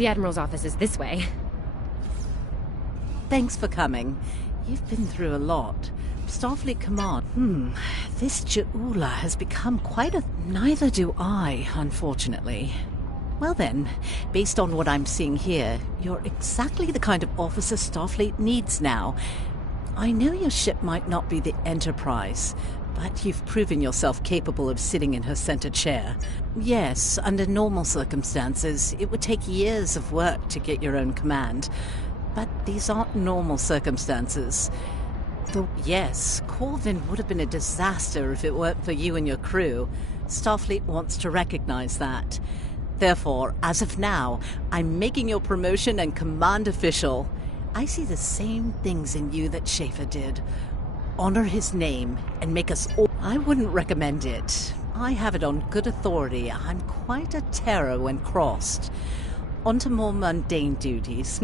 The Admiral's office is this way. Thanks for coming. You've been through a lot. Starfleet Command. This Ja'ula has become quite a... Neither do I, unfortunately. Well then, based on what I'm seeing here, you're exactly the kind of officer Starfleet needs now. I know your ship might not be the Enterprise, but you've proven yourself capable of sitting in her center chair. Yes, under normal circumstances, it would take years of work to get your own command. But these aren't normal circumstances. Though, yes, Corvin would have been a disaster if it weren't for you and your crew. Starfleet wants to recognize that. Therefore, as of now, I'm making your promotion and command official. I see the same things in you that Schaefer did. Honor his name and make us all... I wouldn't recommend it. I have it on good authority. I'm quite a terror when crossed. On to more mundane duties,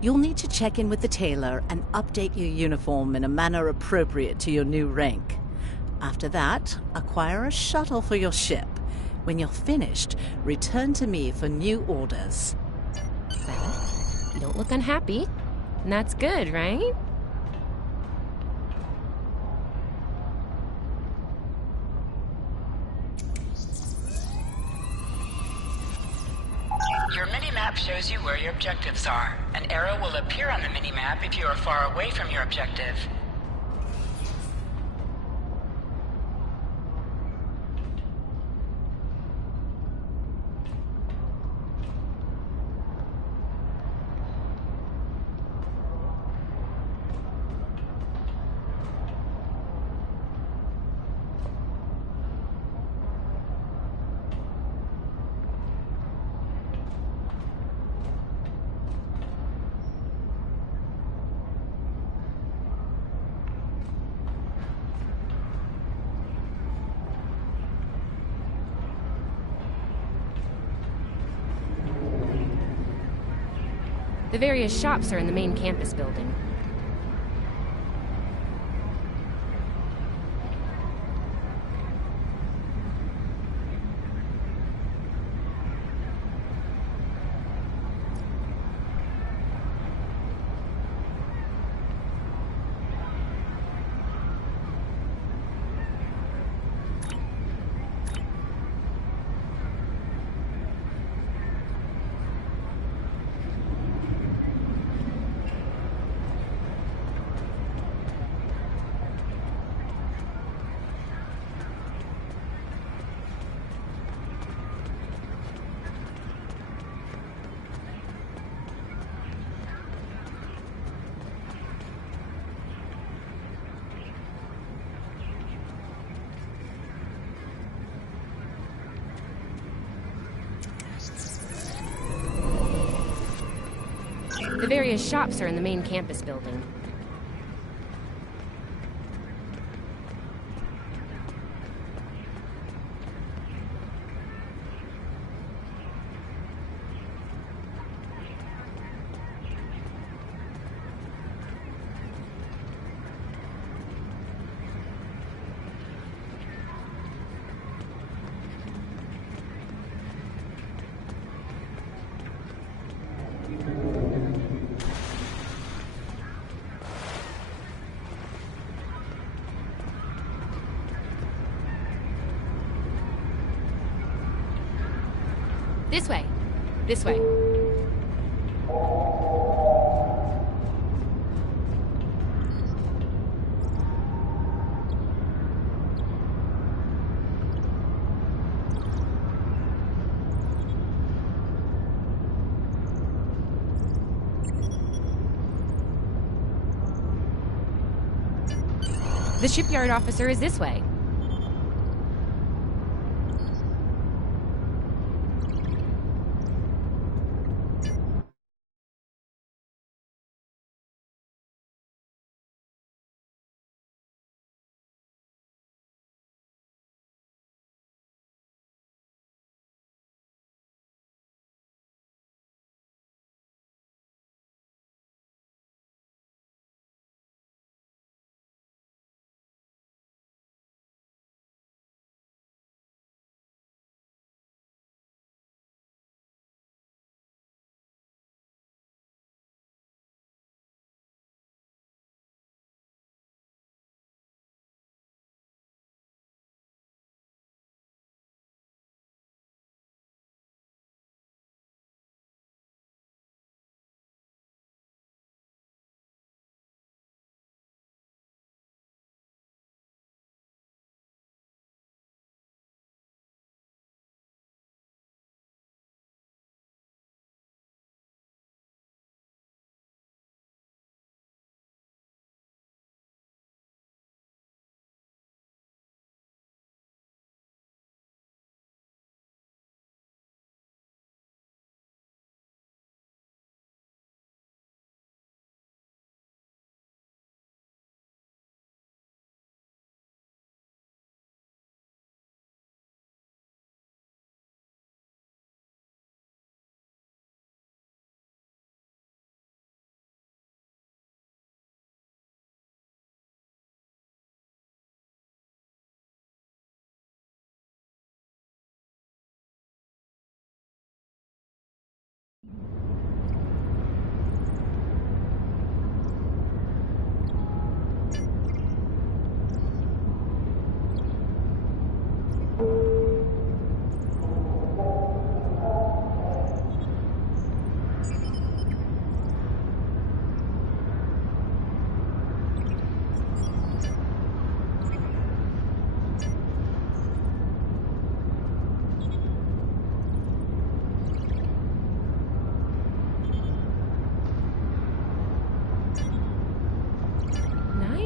You'll need to check in with the tailor and update your uniform in a manner appropriate to your new rank. After that, acquire a shuttle for your ship. When you're finished, return to me for new orders. Well, you don't look unhappy. And that's good, right? Your mini-map shows you where your objectives are. An arrow will appear on the mini-map if you are far away from your objective. The various shops are in the main campus building. The various shops are in the main campus building. This way. This way. The shipyard officer is this way.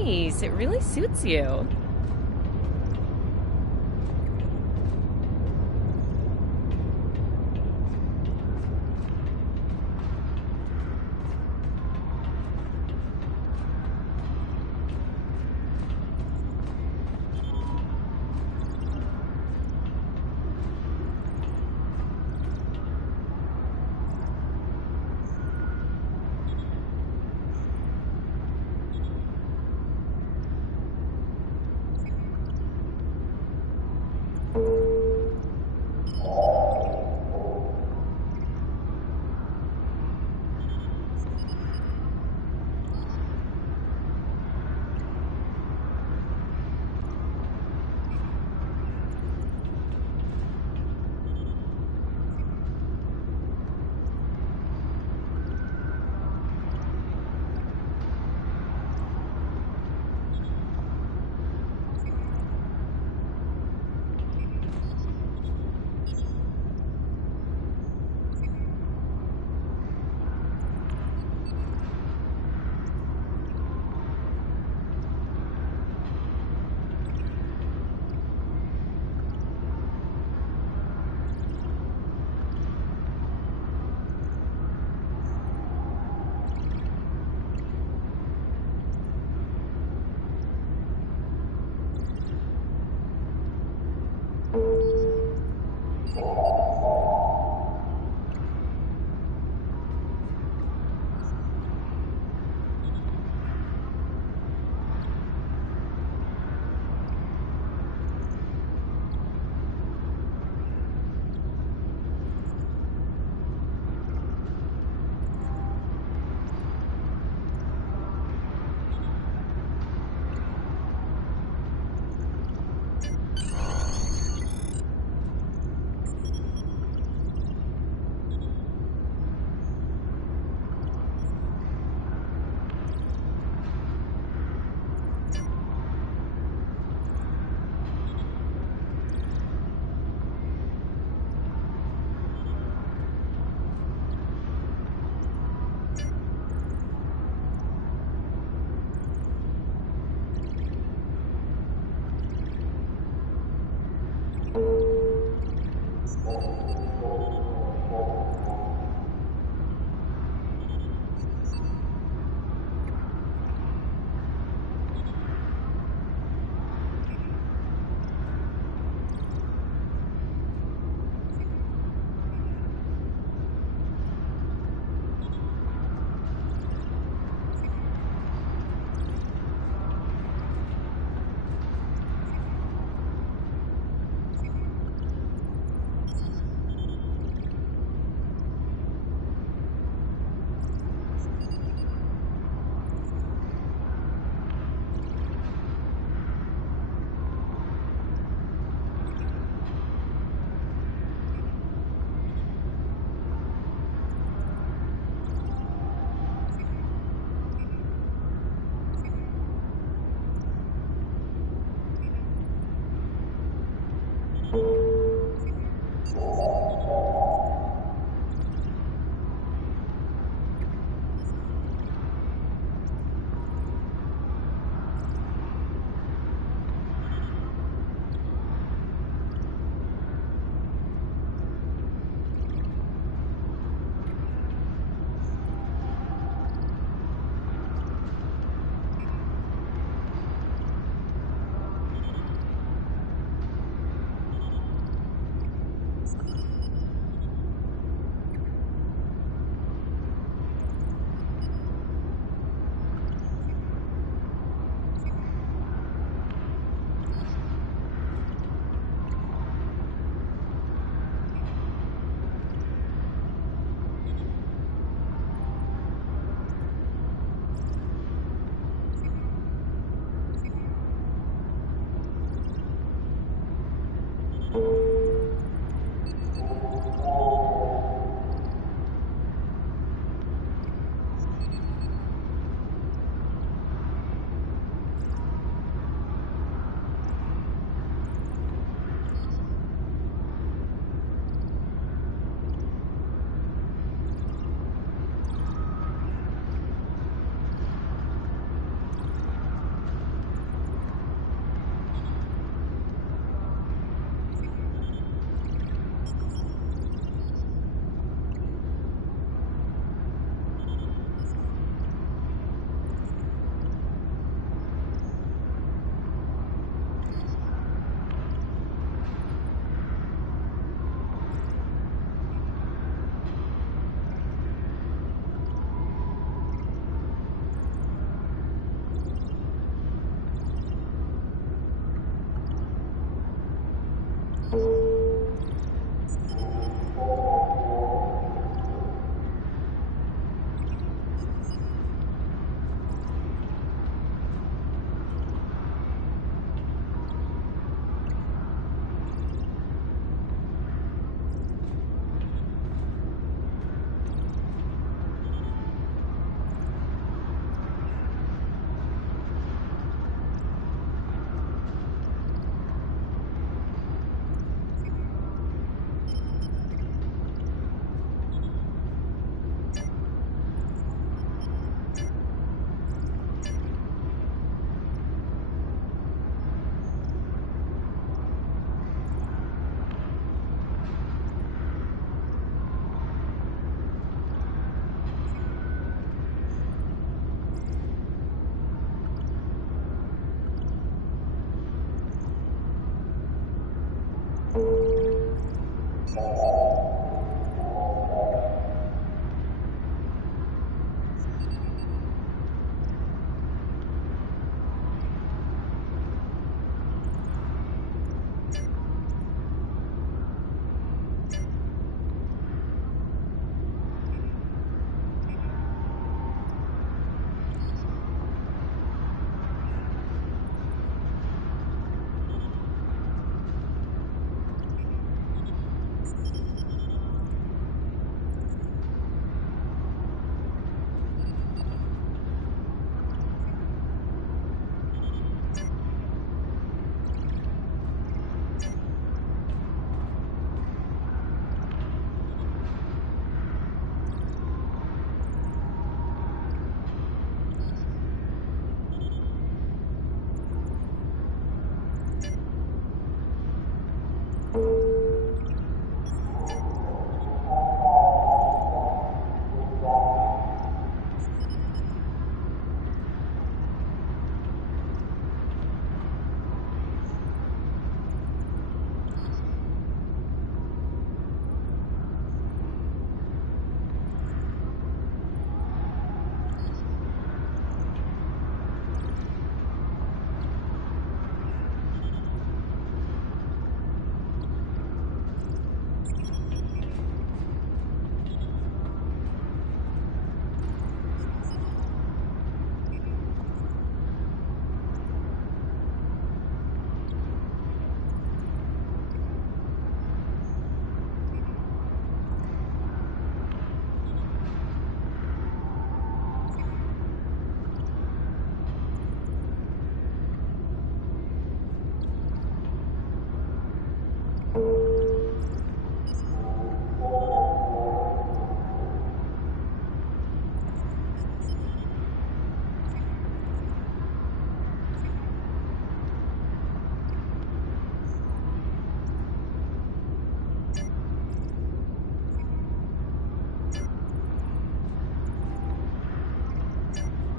nice. It really suits you.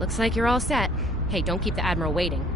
Looks like you're all set. Hey, don't keep the Admiral waiting.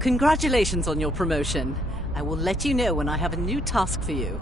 Congratulations on your promotion. I will let you know when I have a new task for you.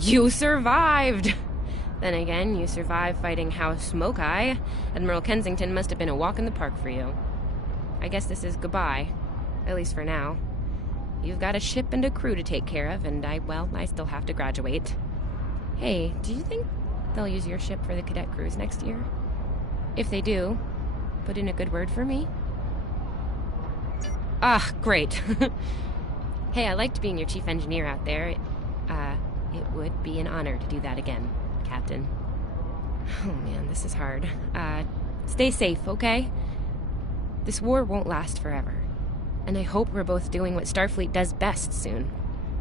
You survived! Then again, you survived fighting House Smoke-Eye. Admiral Kensington must have been a walk in the park for you. I guess this is goodbye. At least for now. You've got a ship and a crew to take care of, and I still have to graduate. Hey, do you think they'll use your ship for the cadet cruise next year? If they do, put in a good word for me? Ah, great. Hey, I liked being your chief engineer out there. It would be an honor to do that again, Captain. Oh man, this is hard. Stay safe, okay? This war won't last forever. And I hope we're both doing what Starfleet does best soon.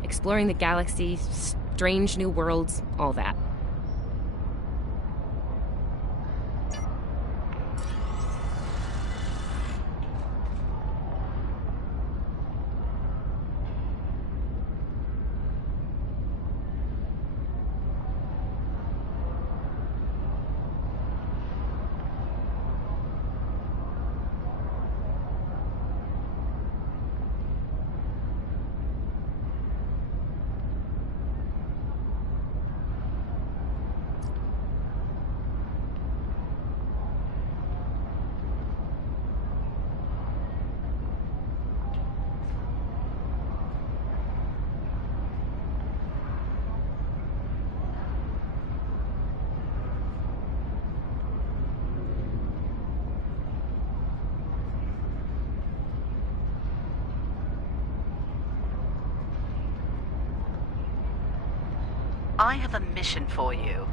Exploring the galaxy, strange new worlds, all that. I have a mission for you.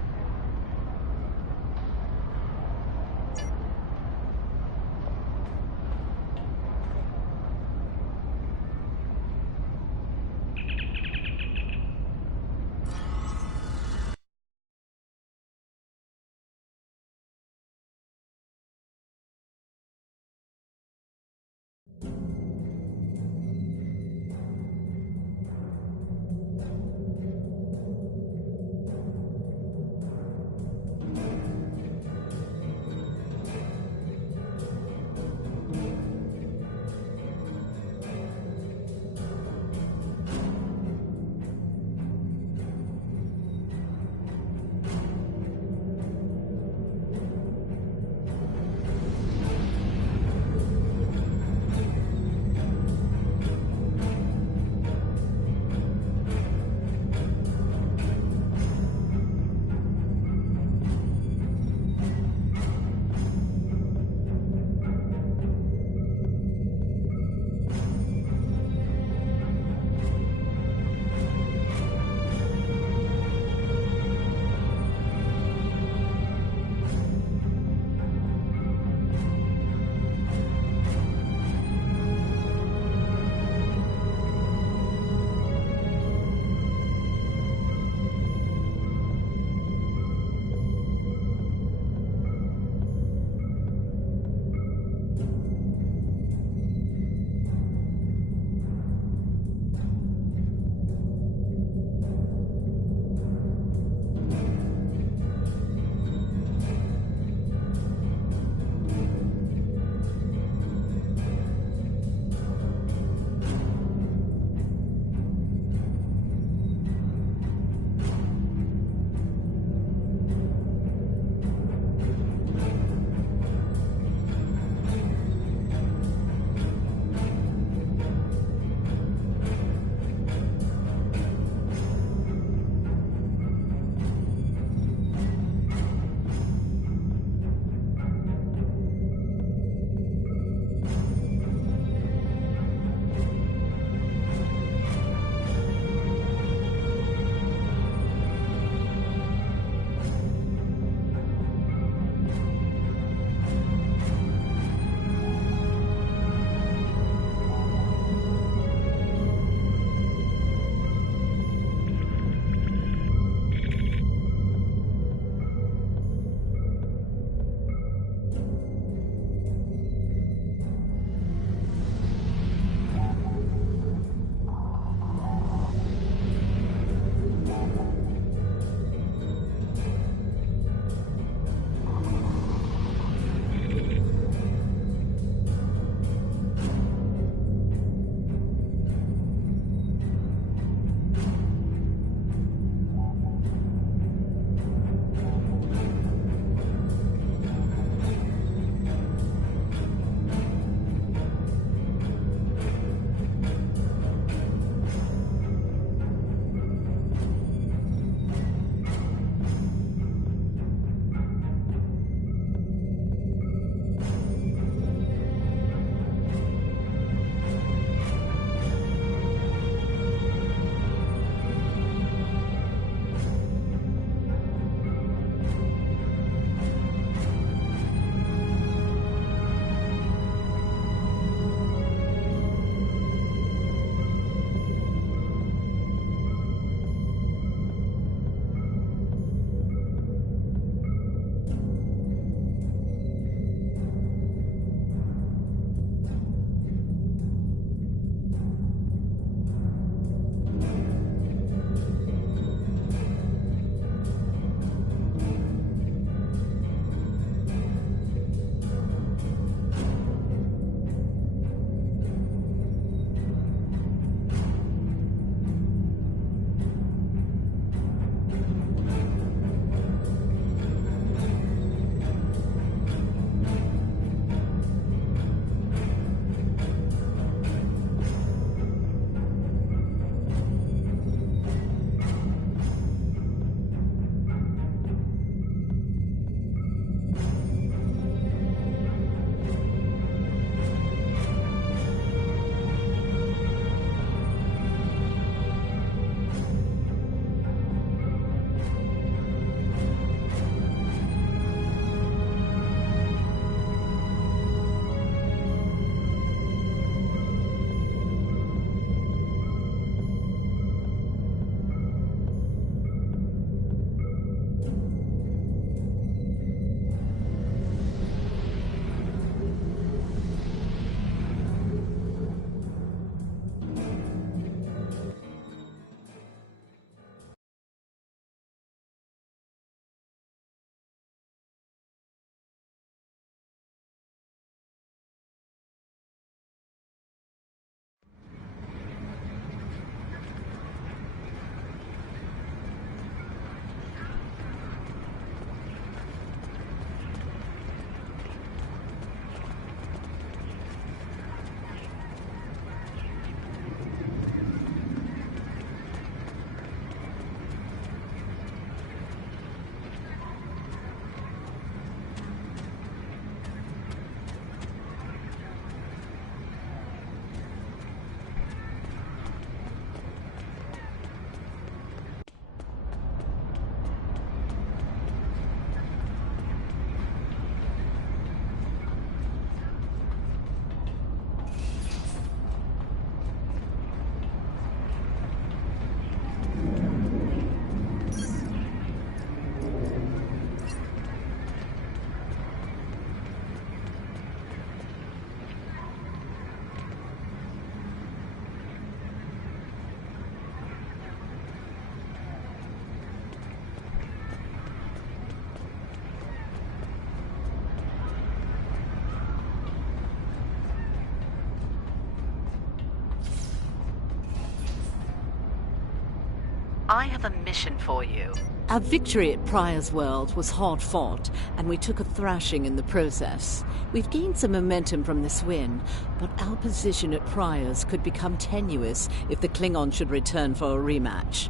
I have a mission for you. Our victory at Pryor's World was hard fought, and we took a thrashing in the process. We've gained some momentum from this win, but our position at Pryor's could become tenuous if the Klingon should return for a rematch.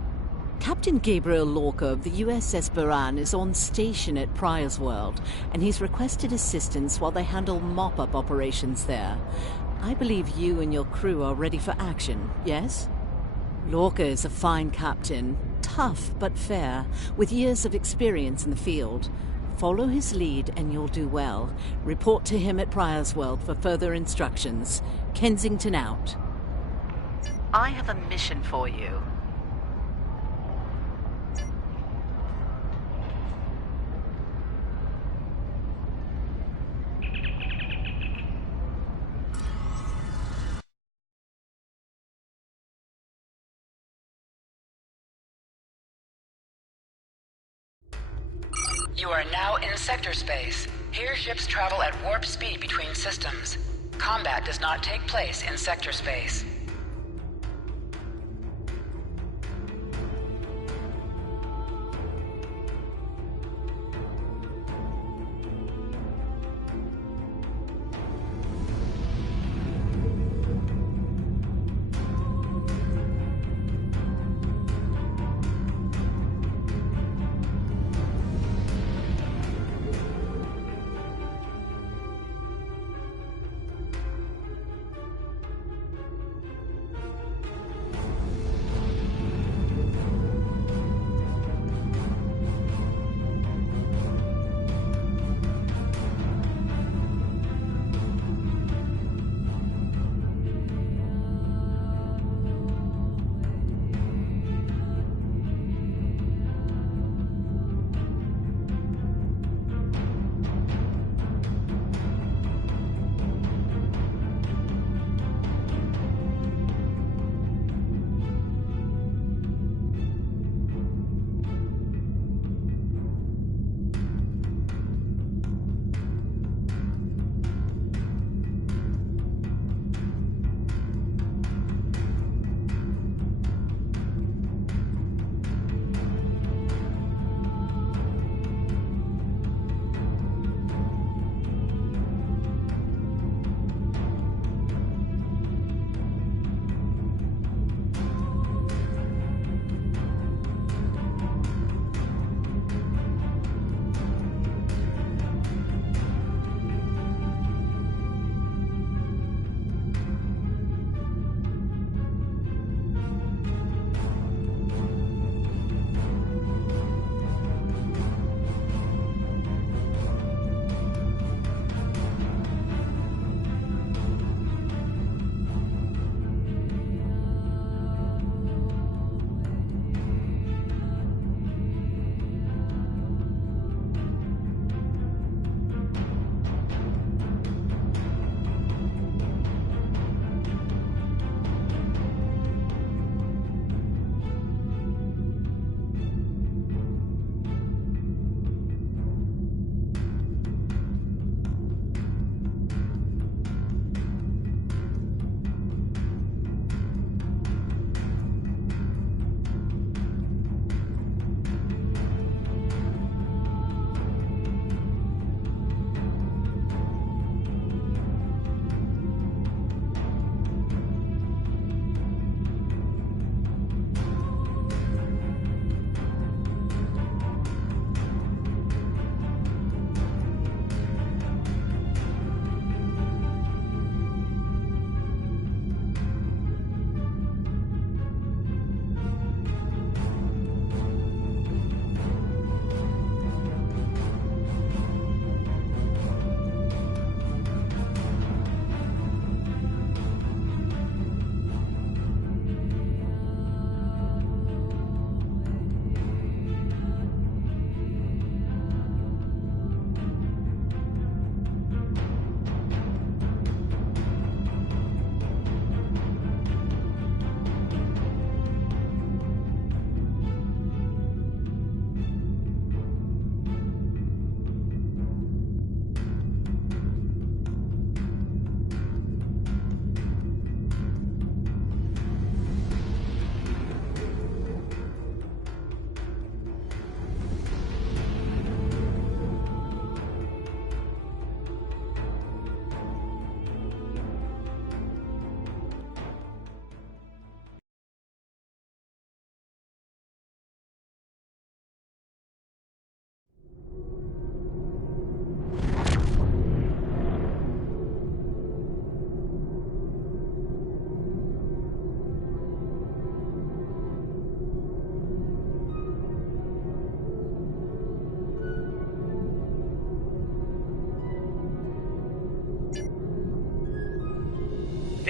Captain Gabriel Lorca of the USS Buran is on station at Pryor's World, and he's requested assistance while they handle mop-up operations there. I believe you and your crew are ready for action, yes? Lorca is a fine captain, tough but fair, with years of experience in the field. Follow his lead and you'll do well. Report to him at Pryor's World for further instructions. Kensington out. I have a mission for you. You are now in sector space. Here ships travel at warp speed between systems. Combat does not take place in sector space.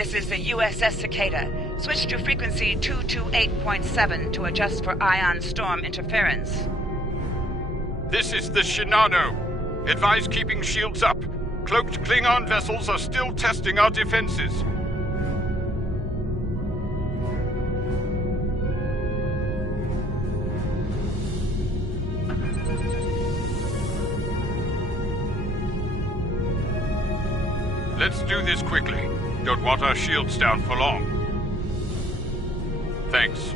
This is the USS Cicada. Switch to frequency 228.7 to adjust for ion storm interference. This is the Shinano. Advise keeping shields up. Cloaked Klingon vessels are still testing our defenses. Let's do this quickly. Don't want our shields down for long. Thanks.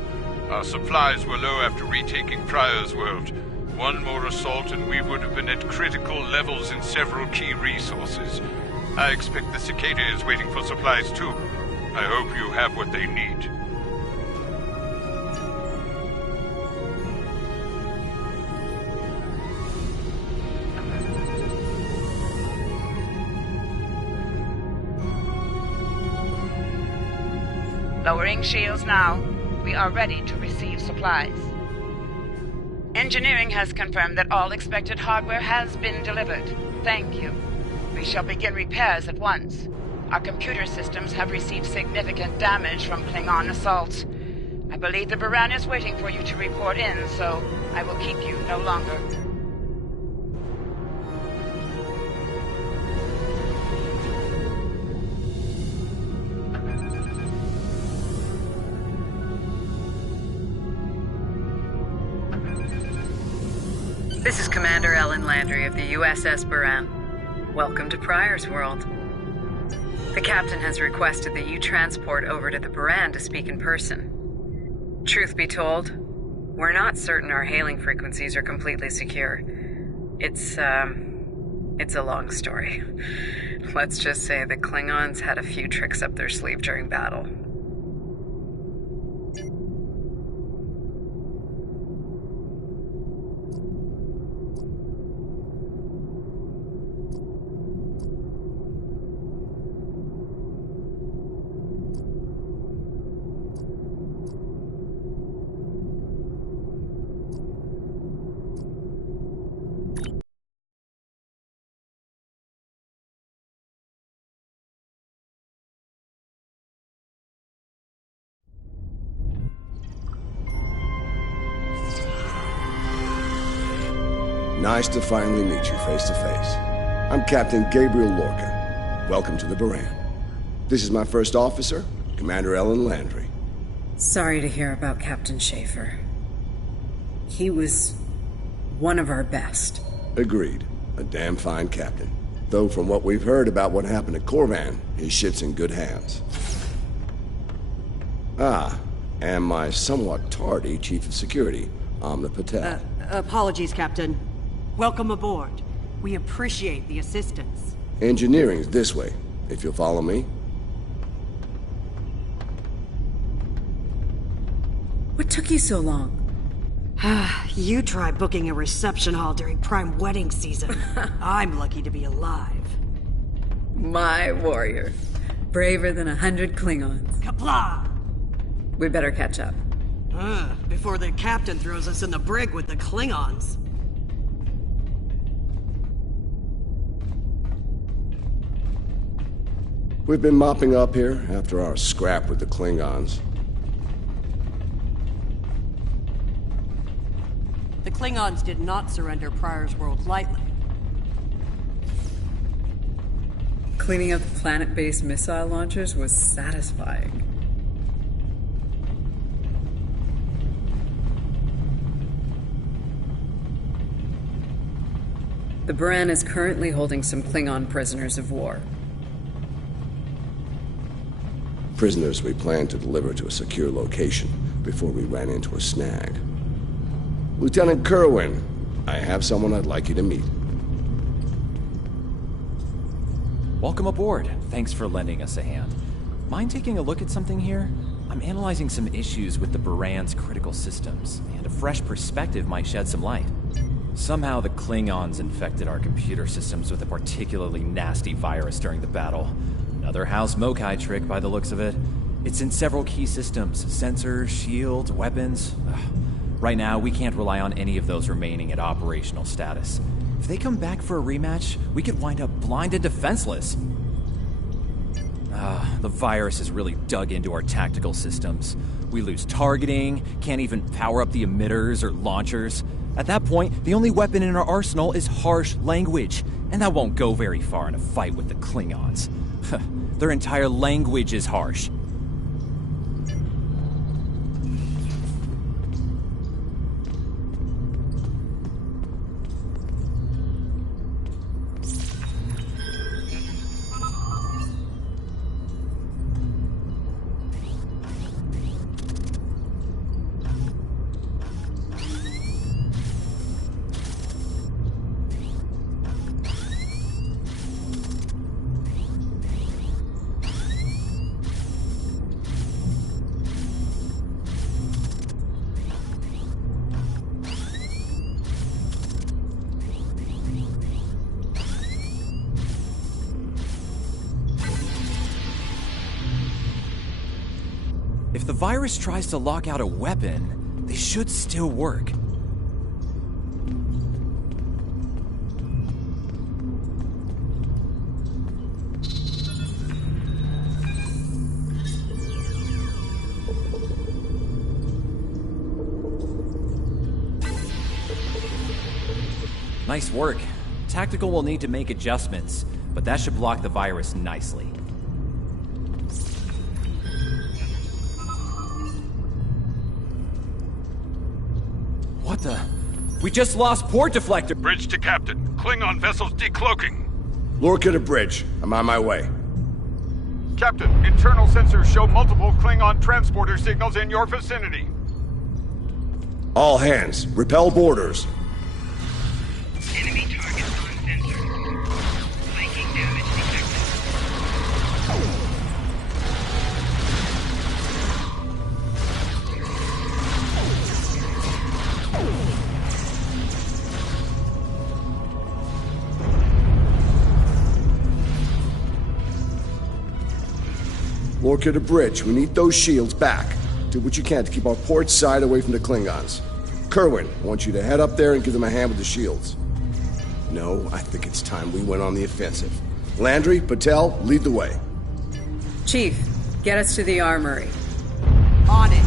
Our supplies were low after retaking Pryor's world. One more assault and we would have been at critical levels in several key resources. I expect the Cicada is waiting for supplies too. I hope you have what they need. Lowering shields now. We are ready to receive supplies. Engineering has confirmed that all expected hardware has been delivered. Thank you. We shall begin repairs at once. Our computer systems have received significant damage from Klingon assaults. I believe the Baran is waiting for you to report in, so I will keep you no longer. This is Commander Ellen Landry of the USS Baran. Welcome to Pryor's world. The captain has requested that you transport over to the Baran to speak in person. Truth be told, we're not certain our hailing frequencies are completely secure. It's a long story. Let's just say the Klingons had a few tricks up their sleeve during battle. Nice to finally meet you face to face. I'm Captain Gabriel Lorca. Welcome to the Baran. This is my first officer, Commander Ellen Landry. Sorry to hear about Captain Schaefer. He was one of our best. Agreed. A damn fine captain. Though from what we've heard about what happened at Korvan, his ship's in good hands. Ah, and my somewhat tardy Chief of Security, Amna Patel. Apologies, Captain. Welcome aboard. We appreciate the assistance. Engineering's this way, if you'll follow me. What took you so long? You try booking a reception hall during prime wedding season. I'm lucky to be alive. My warrior. Braver than 100 Klingons. Kapla! We better catch up. Before the captain throws us in the brig with the Klingons. We've been mopping up here after our scrap with the Klingons. The Klingons did not surrender Pryor's world lightly. Cleaning up the planet-based missile launchers was satisfying. The Baran is currently holding some Klingon prisoners of war. Prisoners we planned to deliver to a secure location before we ran into a snag. Lieutenant Kerwin, I have someone I'd like you to meet. Welcome aboard. Thanks for lending us a hand. Mind taking a look at something here? I'm analyzing some issues with the Baran's critical systems, and a fresh perspective might shed some light. Somehow the Klingons infected our computer systems with a particularly nasty virus during the battle. Another House Mokai trick by the looks of it. It's in several key systems, sensors, shields, weapons. Right now, we can't rely on any of those remaining at operational status. If they come back for a rematch, we could wind up blind and defenseless. The virus has really dug into our tactical systems. We lose targeting, can't even power up the emitters or launchers. At that point, the only weapon in our arsenal is harsh language, and that won't go very far in a fight with the Klingons. Their entire language is harsh. If the virus tries to lock out a weapon, they should still work. Nice work. Tactical will need to make adjustments, but that should block the virus nicely. What the? We just lost port deflector! Bridge to Captain. Klingon vessels decloaking. Lorca to bridge. I'm on my way. Captain, internal sensors show multiple Klingon transporter signals in your vicinity. All hands, repel boarders. Enemy targets on sensor. Flanking damage detected. Lorca to bridge. We need those shields back. Do what you can to keep our port side away from the Klingons. Kerwin, I want you to head up there and give them a hand with the shields. No, I think it's time we went on the offensive. Landry, Patel, lead the way. Chief, get us to the armory. On it.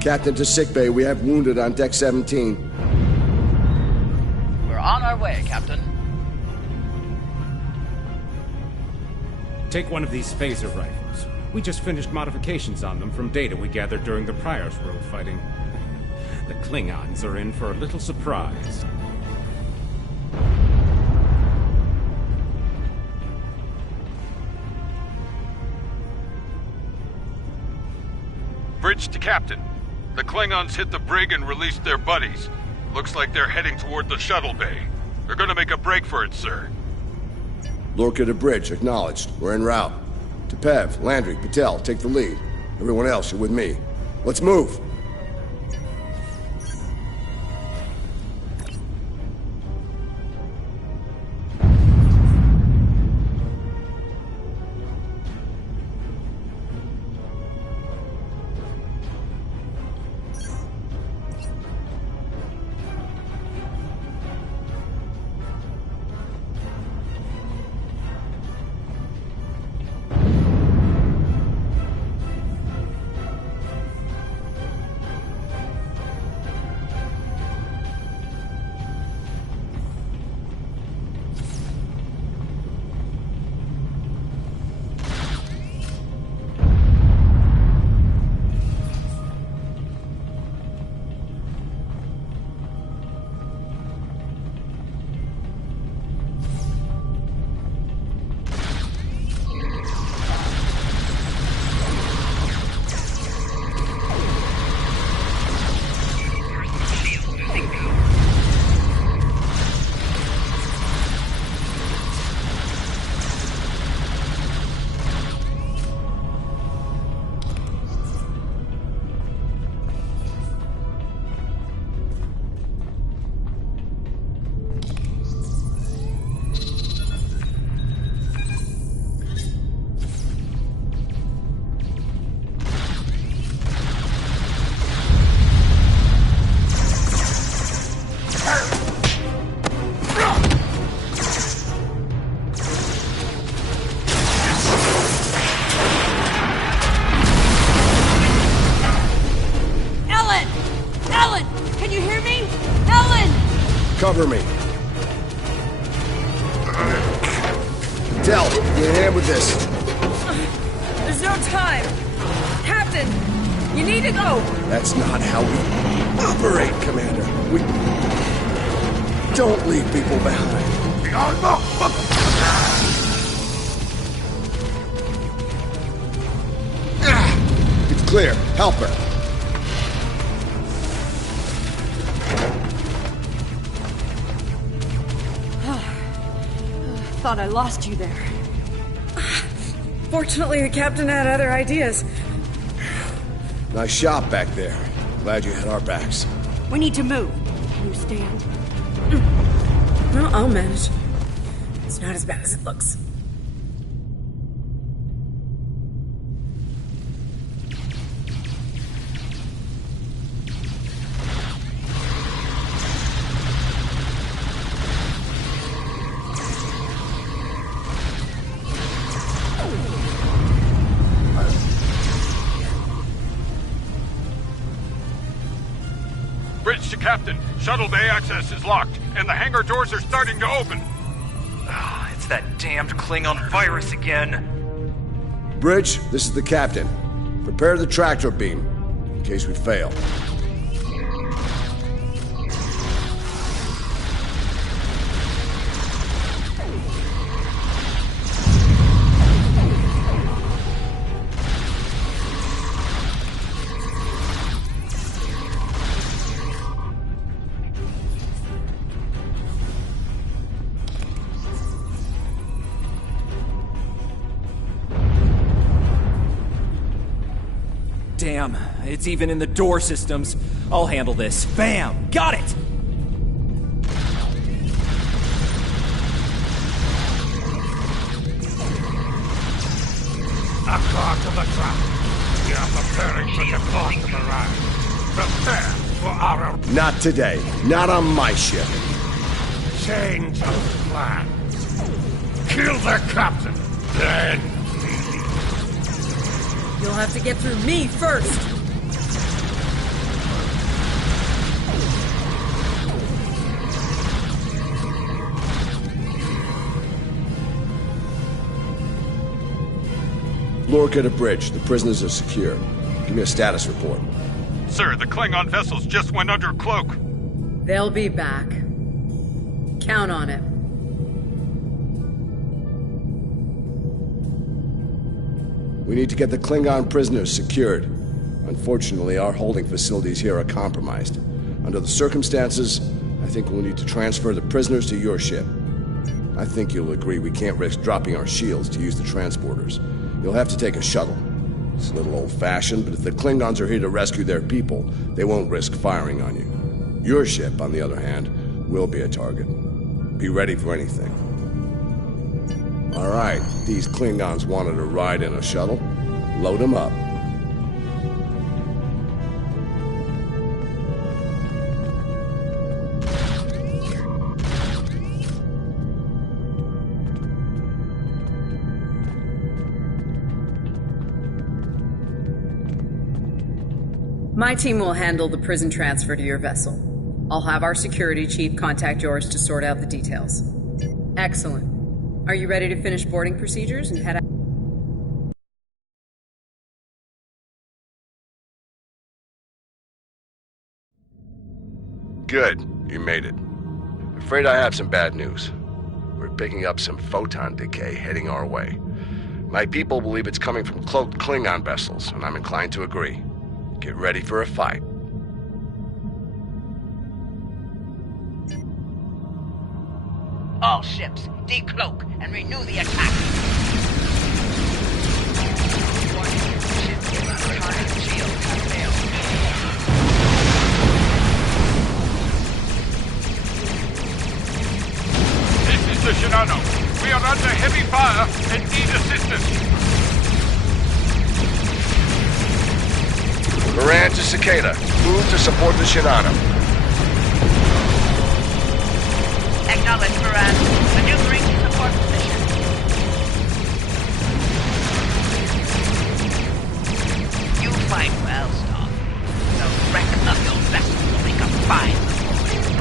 Captain to sickbay. We have wounded on deck 17. We're on our way, Captain. Take one of these phaser rifles. We just finished modifications on them from data we gathered during the Prior's World fighting. The Klingons are in for a little surprise. Bridge to Captain. The Klingons hit the brig and released their buddies. Looks like they're heading toward the shuttle bay. They're gonna make a break for it, sir. Lorca to bridge. Acknowledged. We're en route. Tepev, Landry, Patel, take the lead. Everyone else, you're with me. Let's move. Del, get a hand with this. There's no time! Captain! You need to go! That's not how we operate, Commander. We don't leave people behind. It's clear. Help her. Thought I lost you there. Fortunately, the captain had other ideas. Nice shot back there. Glad you had our backs. We need to move. Can you stand? Well, I'll manage. It's not as bad as it looks. Bridge to Captain. Shuttle bay access is locked, and the hangar doors are starting to open. It's that damned Klingon virus again. Bridge, this is the Captain. Prepare the tractor beam, in case we fail. Damn, it's even in the door systems. I'll handle this. Bam! Got it! A caught to the trap. We are preparing to depart the Mirage. Prepare for our... Not today. Not on my ship. change of plans. Kill the captain, then... You'll have to get through me first! Lorca to bridge. The prisoners are secure. Give me a status report. Sir, the Klingon vessels just went under cloak. They'll be back. Count on it. We need to get the Klingon prisoners secured. Unfortunately, our holding facilities here are compromised. Under the circumstances, I think we'll need to transfer the prisoners to your ship. I think you'll agree we can't risk dropping our shields to use the transporters. You'll have to take a shuttle. It's a little old-fashioned, but if the Klingons are here to rescue their people, they won't risk firing on you. Your ship, on the other hand, will be a target. Be ready for anything. All right, these Klingons wanted to ride in a shuttle. Load them up. My team will handle the prison transfer to your vessel. I'll have our security chief contact yours to sort out the details. Excellent. Are you ready to finish boarding procedures and head out? Good. You made it. Afraid I have some bad news. We're picking up some photon decay heading our way. My people believe it's coming from cloaked Klingon vessels, and I'm inclined to agree. Get ready for a fight. All ships, decloak and renew the attack. Warning, ships with electronic shields have failed. This is the Shinano. We are under heavy fire and need assistance. Moran to Cicada. Move to support the Shinano. Acknowledge, Moran. Maneuvering to support position. You fight well, Storm. The wreck of your vessel will make a fine memorial.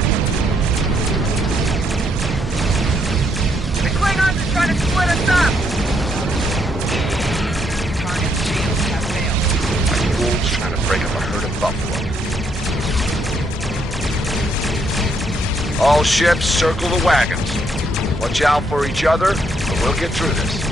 The Klingons are trying to split us up! All ships, circle the wagons. Watch out for each other, and we'll get through this.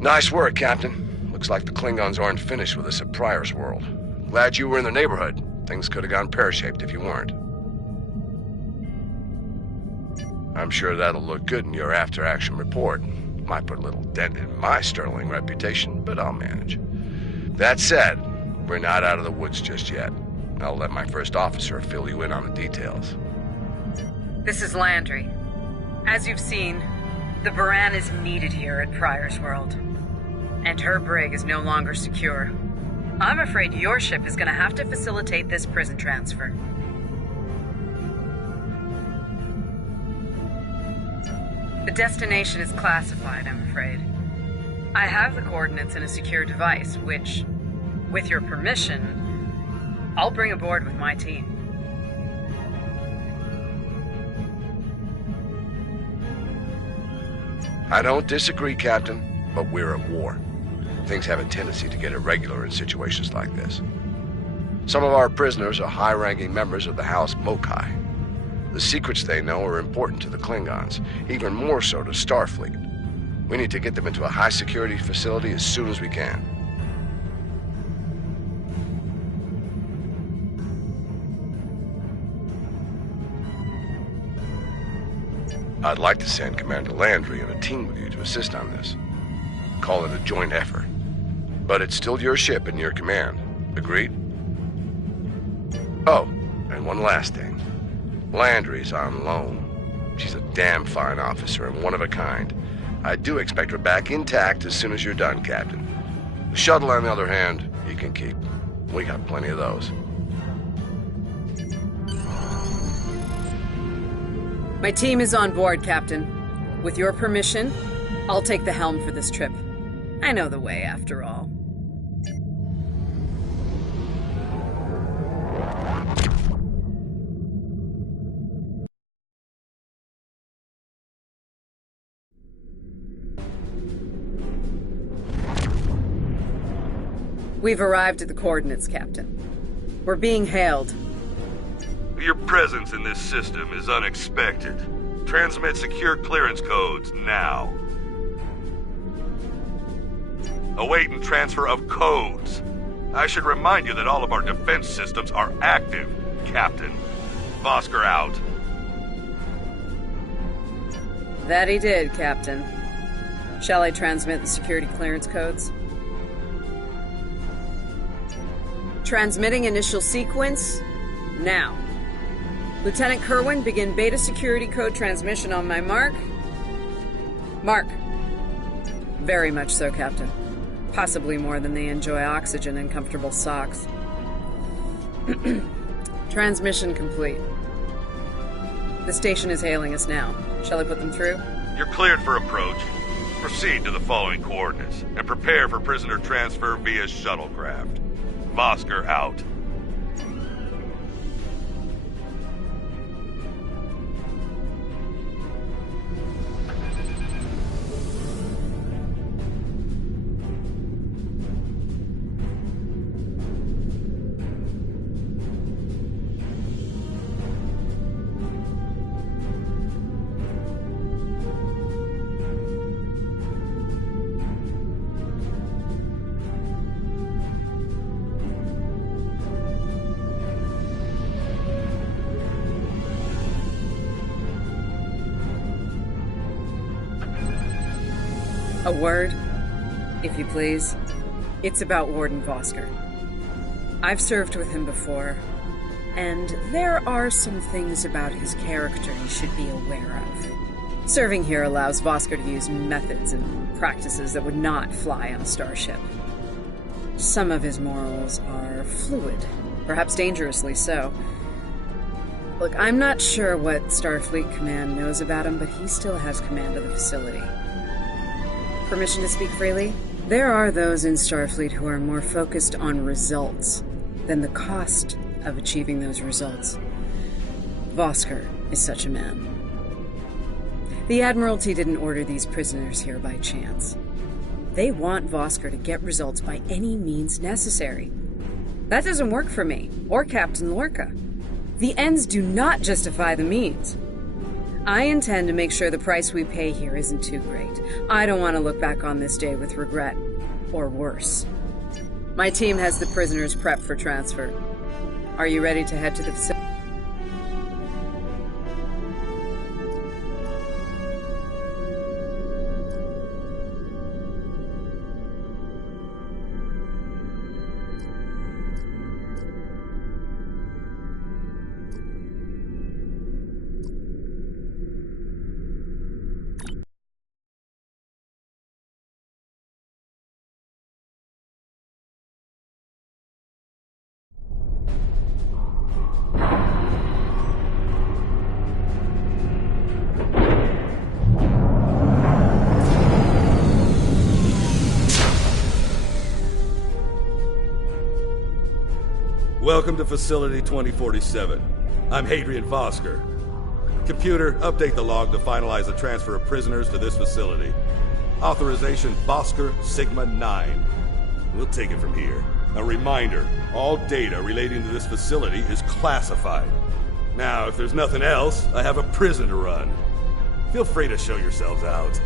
Nice work, Captain. Looks like the Klingons aren't finished with us at Pryor's World. Glad you were in the neighborhood. Things could have gone pear-shaped if you weren't. I'm sure that'll look good in your after-action report. Might put a little dent in my sterling reputation, but I'll manage. That said, we're not out of the woods just yet. I'll let my first officer fill you in on the details. This is Landry. As you've seen, the Baran is needed here at Pryor's World. And her brig is no longer secure. I'm afraid your ship is going to have to facilitate this prison transfer. The destination is classified, I'm afraid. I have the coordinates in a secure device, which, with your permission, I'll bring aboard with my team. I don't disagree, Captain, but we're at war. Things have a tendency to get irregular in situations like this. Some of our prisoners are high-ranking members of the House Mokai. The secrets they know are important to the Klingons, even more so to Starfleet. We need to get them into a high-security facility as soon as we can. I'd like to send Commander Landry and a team with you to assist on this. Call it a joint effort. But it's still your ship and your command. Agreed? Oh, and one last thing. Landry's on loan. She's a damn fine officer and one of a kind. I do expect her back intact as soon as you're done, Captain. The shuttle, on the other hand, you can keep. We got plenty of those. My team is on board, Captain. With your permission, I'll take the helm for this trip. I know the way, after all. We've arrived at the coordinates, Captain. We're being hailed. Your presence in this system is unexpected. Transmit secure clearance codes now. Awaiting transfer of codes. I should remind you that all of our defense systems are active, Captain. Vosker out. That he did, Captain. Shall I transmit the security clearance codes? Transmitting initial sequence, now. Lieutenant Kerwin, begin beta security code transmission on my mark. Mark. Very much so, Captain. Possibly more than they enjoy oxygen and comfortable socks. Transmission complete. The station is hailing us now. Shall I put them through? You're cleared for approach. Proceed to the following coordinates, and prepare for prisoner transfer via shuttlecraft. Vosker out. A word, if you please. It's about Warden Vosker. I've served with him before, and there are some things about his character you should be aware of. Serving here allows Vosker to use methods and practices that would not fly on a starship. Some of his morals are fluid, perhaps dangerously so. Look, I'm not sure what Starfleet Command knows about him, but he still has command of the facility. Permission to speak freely? There are those in Starfleet who are more focused on results than the cost of achieving those results. Vosker is such a man. The Admiralty didn't order these prisoners here by chance. They want Vosker to get results by any means necessary. That doesn't work for me, or Captain Lorca. The ends do not justify the means. I intend to make sure the price we pay here isn't too great. I don't want to look back on this day with regret, or worse. My team has the prisoners prepped for transfer. Are you ready to head to the facility? Welcome to Facility 2047. I'm Hadrian Vosker. Computer, update the log to finalize the transfer of prisoners to this facility. Authorization Vosker Sigma 9. We'll take it from here. A reminder, all data relating to this facility is classified. Now, if there's nothing else, I have a prison to run. Feel free to show yourselves out.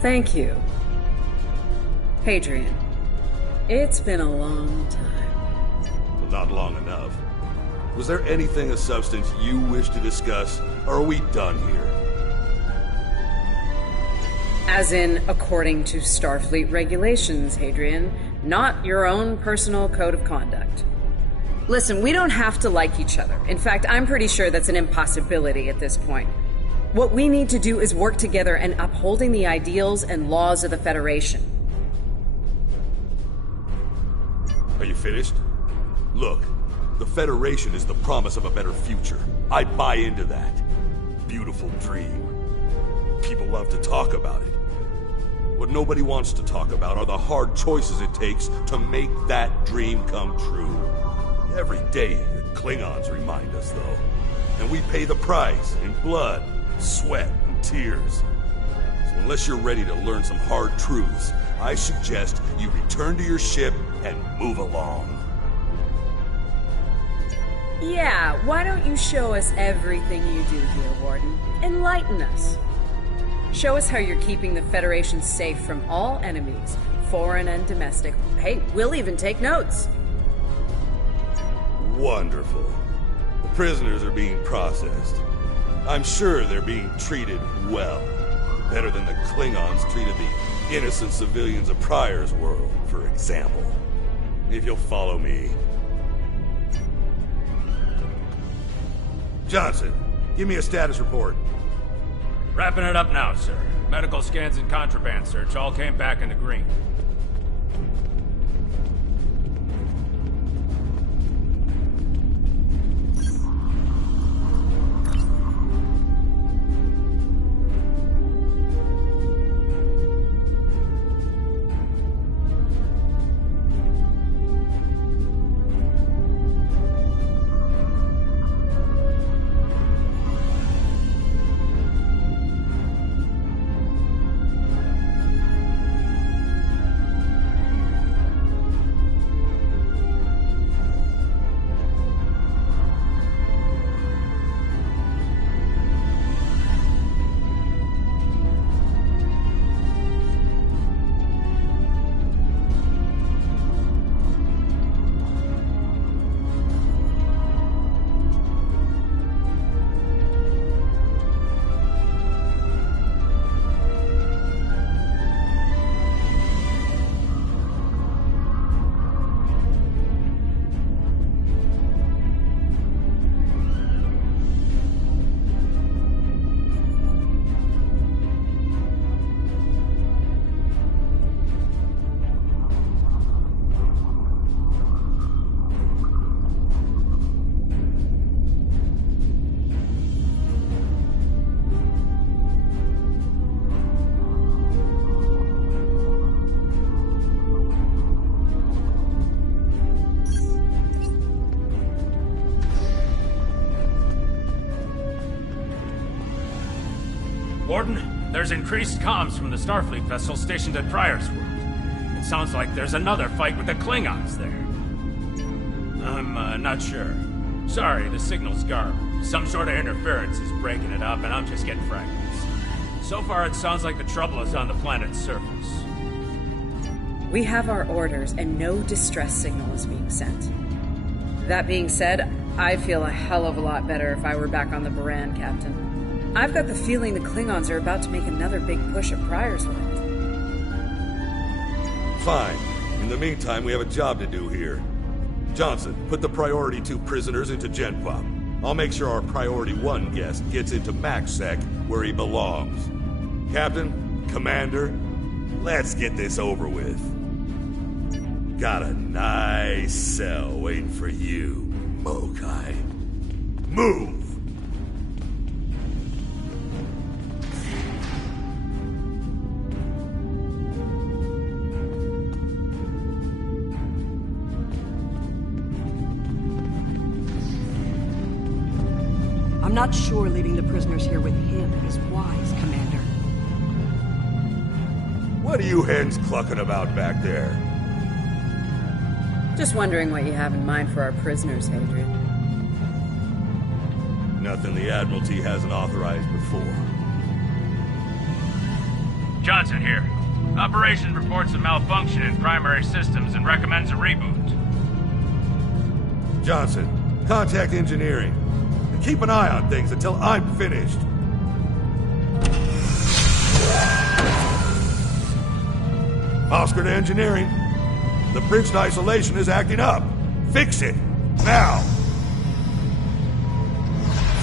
Thank you. Hadrian, it's been a long time. Well, not long enough. Was there anything of substance you wish to discuss, or are we done here? As in, according to Starfleet regulations, Hadrian, not your own personal code of conduct. Listen, we don't have to like each other. In fact, I'm pretty sure that's an impossibility at this point. What we need to do is work together in upholding the ideals and laws of the Federation. Are you finished? Look, the Federation is the promise of a better future. I buy into that. Beautiful dream. People love to talk about it. What nobody wants to talk about are the hard choices it takes to make that dream come true. Every day, the Klingons remind us, though. And we pay the price in blood, sweat, and tears. So unless you're ready to learn some hard truths, I suggest you return to your ship and move along. Yeah, why don't you show us everything you do here, Warden? Enlighten us. Show us how you're keeping the Federation safe from all enemies, foreign and domestic. Hey, we'll even take notes. Wonderful. The prisoners are being processed. I'm sure they're being treated well. Better than the Klingons treated the innocent civilians of Pryor's world, for example. If you'll follow me. Johnson, give me a status report. Wrapping it up now, sir. Medical scans and contraband search all came back in the green. Warden, there's increased comms from the Starfleet vessel stationed at Pryor's World. It sounds like there's another fight with the Klingons there. I'm not sure. Sorry, the signal's garbled. Some sort of interference is breaking it up, and I'm just getting fragments. So far, it sounds like the trouble is on the planet's surface. We have our orders, and no distress signal is being sent. That being said, I feel a hell of a lot better if I were back on the Baran, Captain. I've got the feeling the Klingons are about to make another big push at Pryor's World. Fine. In the meantime, we have a job to do here. Johnson, put the Priority 2 prisoners into GenPop. I'll make sure our Priority 1 guest gets into MaxSec where he belongs. Captain, Commander, let's get this over with. Got a nice cell waiting for you, Mokai. Move! I'm not sure leaving the prisoners here with him is wise, Commander. What are you hens clucking about back there? Just wondering what you have in mind for our prisoners, Hadrian. Nothing the Admiralty hasn't authorized before. Johnson here. Operation reports a malfunction in primary systems and recommends a reboot. Johnson, contact engineering. And keep an eye on things until I'm finished. Oscar to engineering. The bridge to isolation is acting up. Fix it. Now.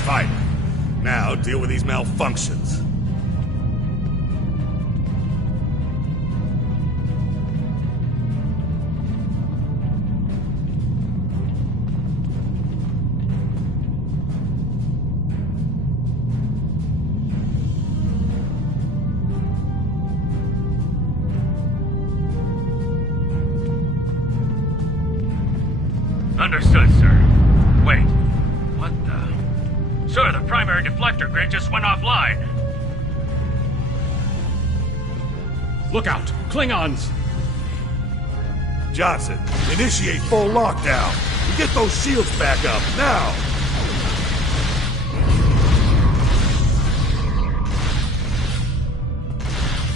Fine. Now deal with these malfunctions. Understood, sir. Wait. What the... Sir, the primary deflector grid just went offline. Look out! Klingons! Johnson, initiate full lockdown. And get those shields back up, now!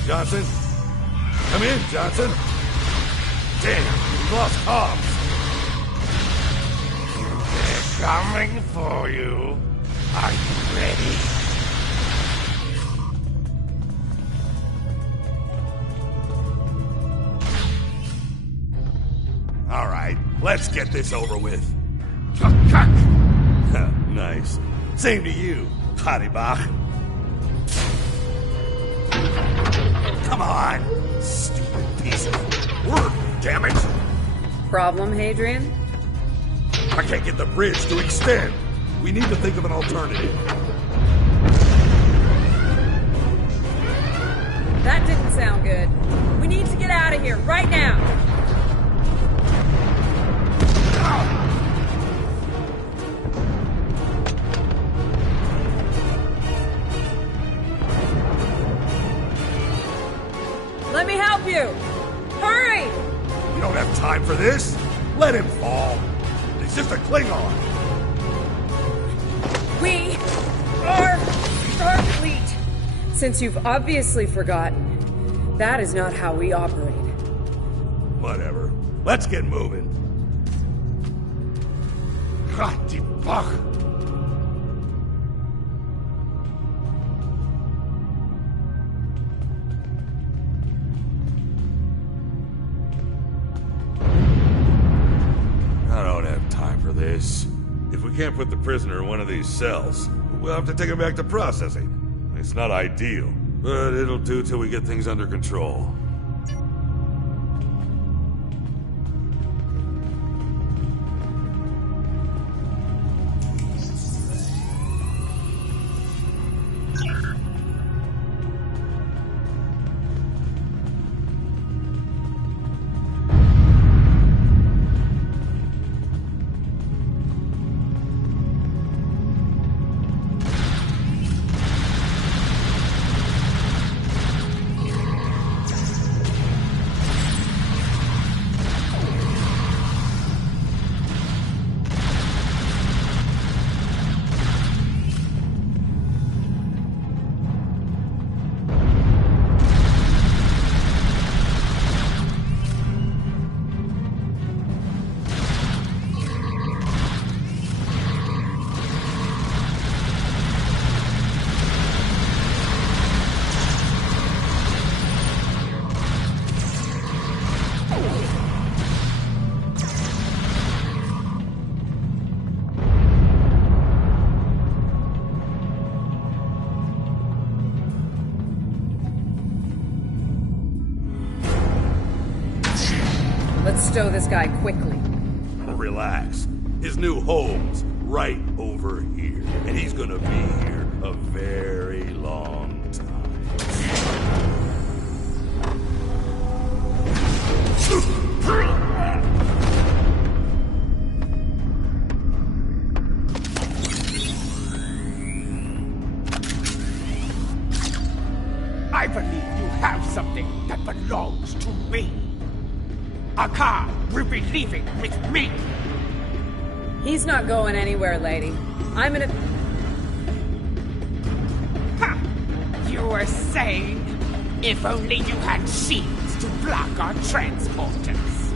Johnson? Come in, Johnson. Damn, we lost comms. Coming for you. Are you ready? All right, let's get this over with. Nice. Same to you, Haribach. Come on, stupid piece of work, damn it! Problem, Hadrian? I can't get the bridge to extend. We need to think of an alternative. That didn't sound good. We need to get out of here, right now! Let me help you! Hurry! We don't have time for this. Let him fall. He's just a Klingon. We are Starfleet. Since you've obviously forgotten, that is not how we operate. Whatever. Let's get moving. Ratibach. I don't have time for this. If we can't put the prisoner in one of these cells, we'll have to take him back to processing. It's not ideal, but it'll do till we get things under control. Let's stow this guy quickly. Relax. His new home's right over here. And he's gonna be here a very long time. I believe you have something that belongs to me. Akar will be leaving with me. He's not going anywhere, lady. I'm in a... Ha! You were saying If only you had shields to block our transporters.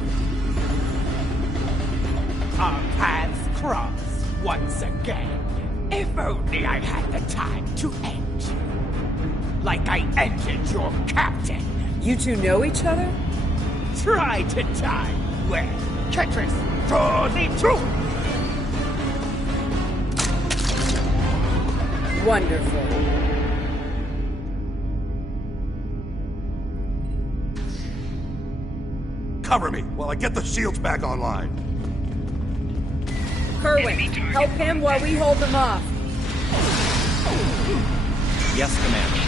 Our paths cross once again. If only I had the time to end you. Like I ended your captain. You two know each other? Try to die. Well, Ketris, draw thee to! Wonderful. Cover me while I get the shields back online. Kerwin, help him while we hold them off. Yes, Commander.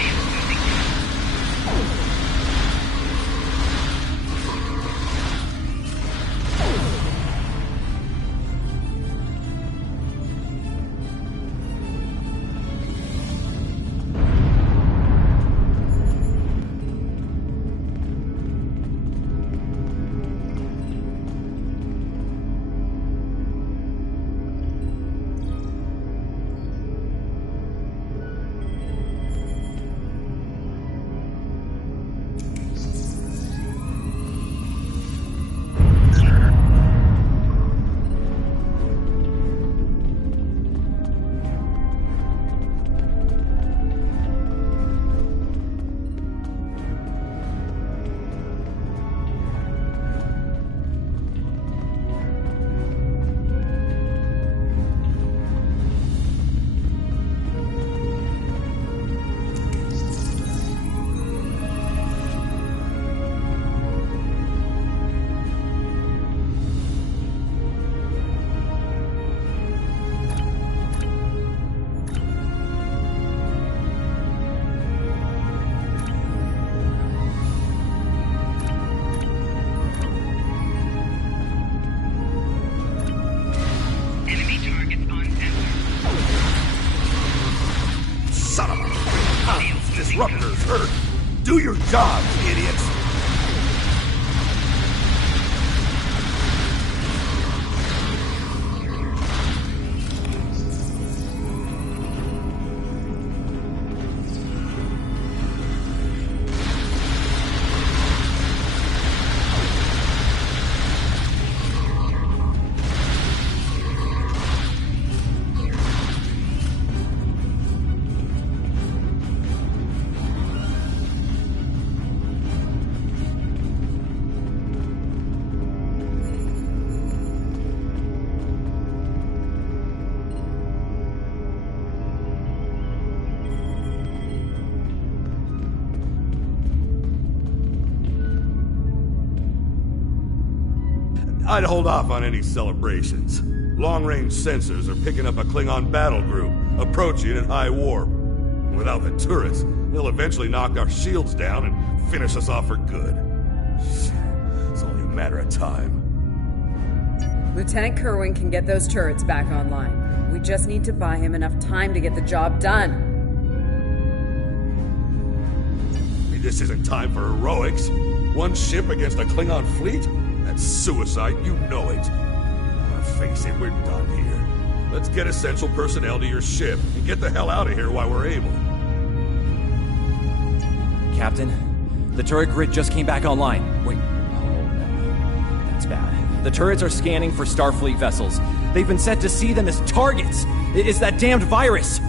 Disruptors hurt. Do your jobs, idiots. I'd hold off on any celebrations. Long-range sensors are picking up a Klingon battle group, approaching at high warp. Without the turrets, they'll eventually knock our shields down and finish us off for good. It's only a matter of time. Lieutenant Kerwin can get those turrets back online. We just need to buy him enough time to get the job done. I mean, this isn't time for heroics. One ship against a Klingon fleet? That's suicide, you know it. Face it, we're done here. Let's get essential personnel to your ship and get the hell out of here while we're able. Captain, the turret grid just came back online. Wait. Oh, no. That's bad. The turrets are scanning for Starfleet vessels. They've been set to see them as targets. It's that damned virus.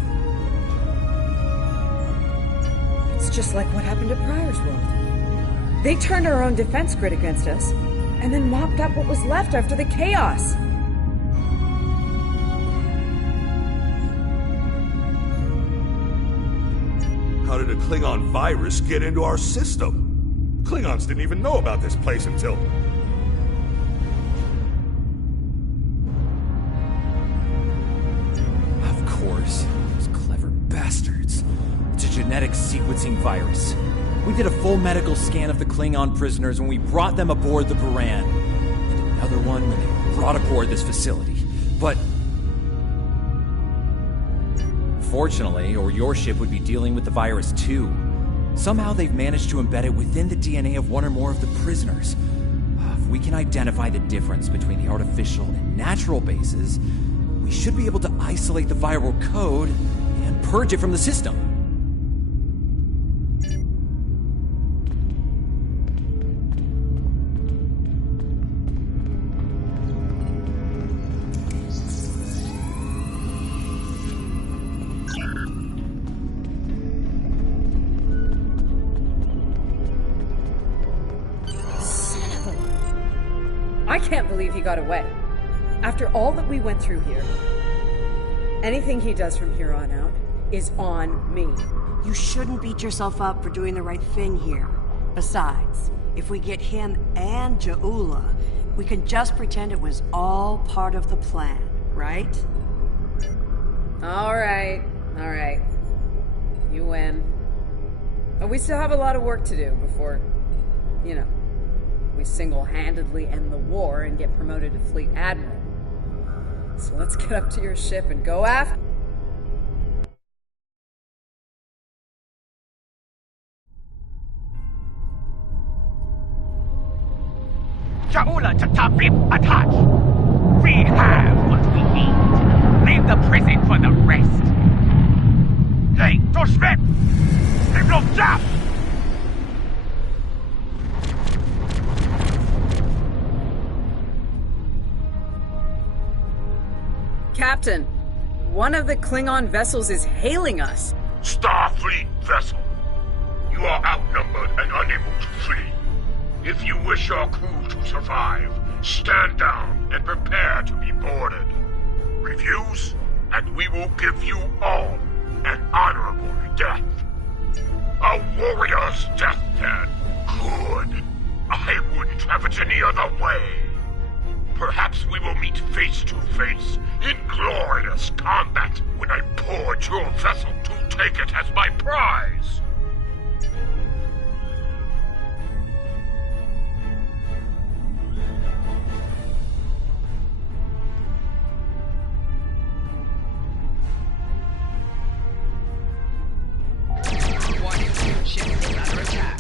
It's just like what happened at Pryor's World. They turned our own defense grid against us, and then mopped up what was left after the chaos. How did a Klingon virus get into our system? Klingons didn't even know about this place until... Of course. Those clever bastards. It's a genetic sequencing virus. We did a full medical scan of the Klingon prisoners when we brought them aboard the Buran. And another one when they were brought aboard this facility. But... fortunately, or your ship would be dealing with the virus too. Somehow they've managed to embed it within the DNA of one or more of the prisoners. If we can identify the difference between the artificial and natural bases, we should be able to isolate the viral code and purge it from the system. I can't believe he got away. After all that we went through here, anything he does from here on out is on me. You shouldn't beat yourself up for doing the right thing here. Besides, if we get him and Ja'ula, we can just pretend it was all part of the plan, right? Alright. You win. But we still have a lot of work to do before, we single-handedly end the war and get promoted to Fleet Admiral. So let's get up to your ship and go after... Ja'ula to Ta'Rib attached. We have what we need. Leave the prison for the rest. Hey, Toshvet! Leave no gap! Captain, one of the Klingon vessels is hailing us. Starfleet vessel. You are outnumbered and unable to flee. If you wish your crew to survive, stand down and prepare to be boarded. Refuse, and we will give you all an honorable death. A warrior's deathbed. Good. I wouldn't have it any other way. Perhaps we will meet face to face in glorious combat when I board your vessel to take it as my prize. Warning, ship is under attack.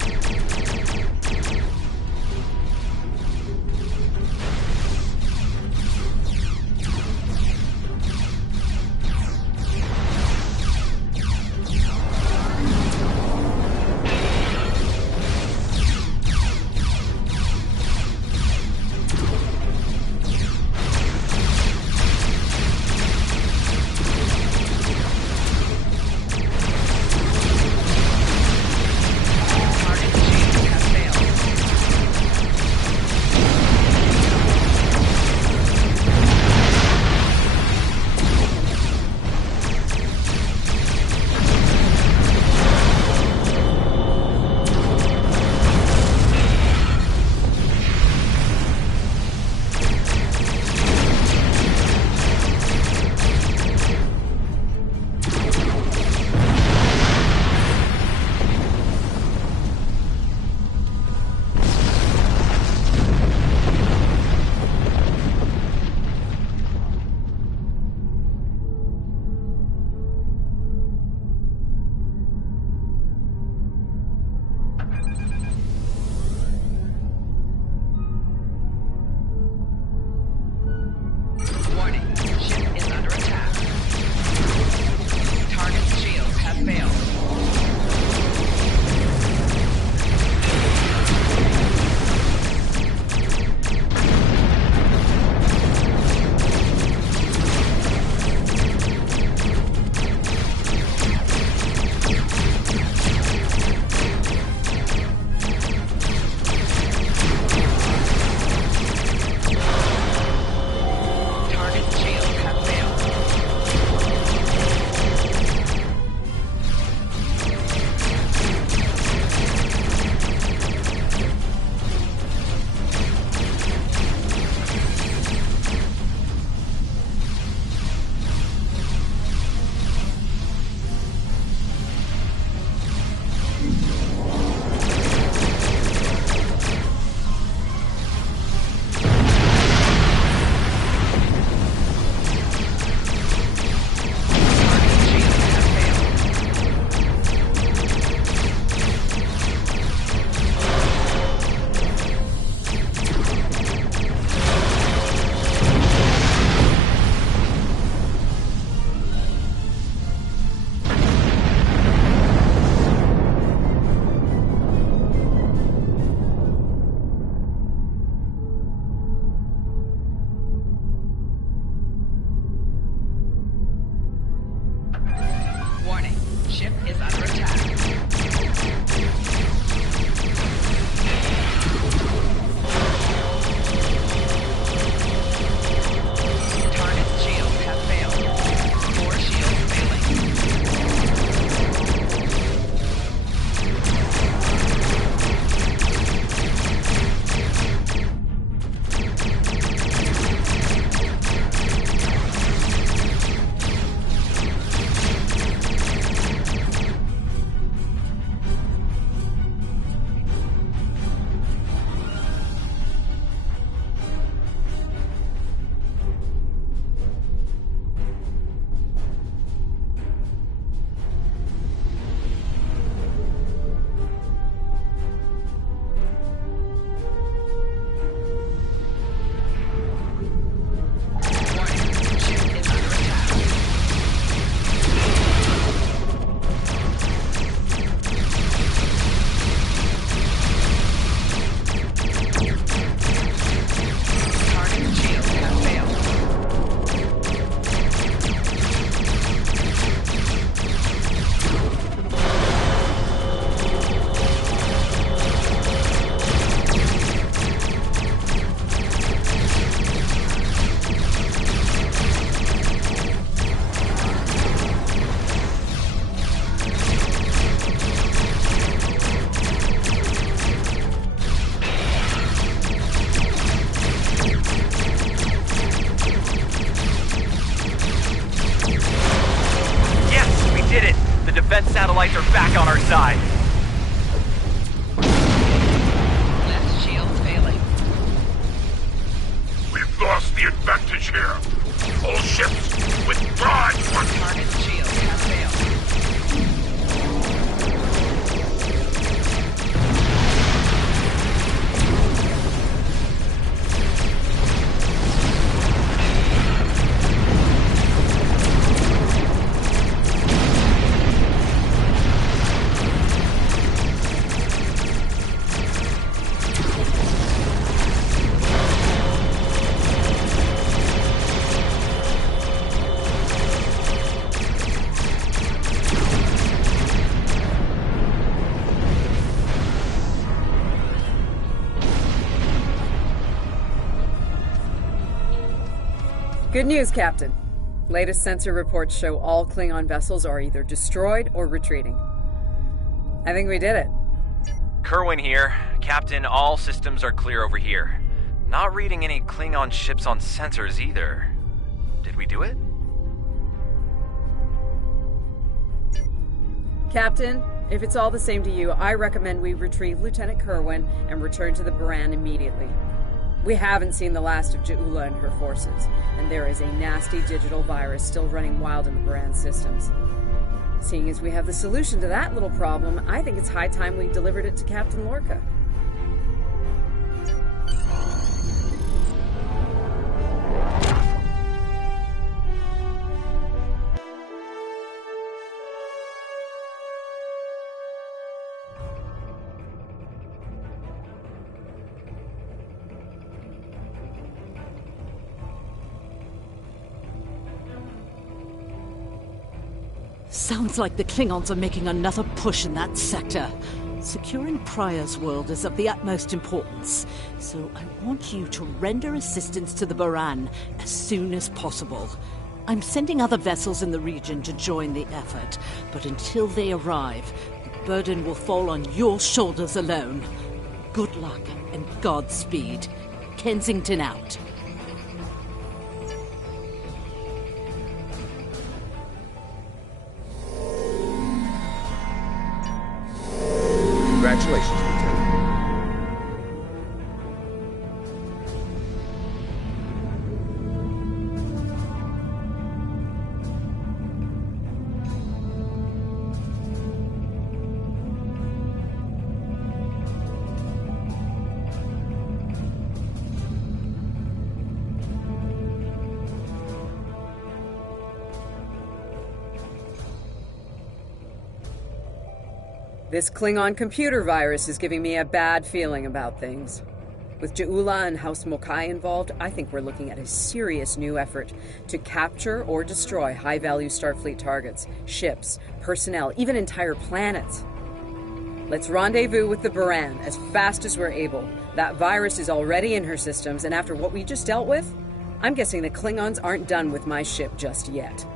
did it! The defense satellites are back on our side. Left shield failing. We've lost the advantage here. All ships withdraw at once. Target shield has failed. Good news, Captain. Latest sensor reports show all Klingon vessels are either destroyed or retreating. I think we did it. Kerwin here. Captain, all systems are clear over here. Not reading any Klingon ships on sensors either. Did we do it? Captain, if it's all the same to you, I recommend we retrieve Lieutenant Kerwin and return to the Baran immediately. We haven't seen the last of Ja'ula and her forces, and there is a nasty digital virus still running wild in the Baran systems. Seeing as we have the solution to that little problem, I think it's high time we delivered it to Captain Lorca. Sounds like the Klingons are making another push in that sector. Securing Prior's world is of the utmost importance, so I want you to render assistance to the Baran as soon as possible. I'm sending other vessels in the region to join the effort, but until they arrive, the burden will fall on your shoulders alone. Good luck and Godspeed. Kensington out. Congratulations, Lieutenant. This Klingon computer virus is giving me a bad feeling about things. With Ja'ula and House Mokai involved, I think we're looking at a serious new effort to capture or destroy high-value Starfleet targets, ships, personnel, even entire planets. Let's rendezvous with the Baran as fast as we're able. That virus is already in her systems, and after what we just dealt with, I'm guessing the Klingons aren't done with my ship just yet.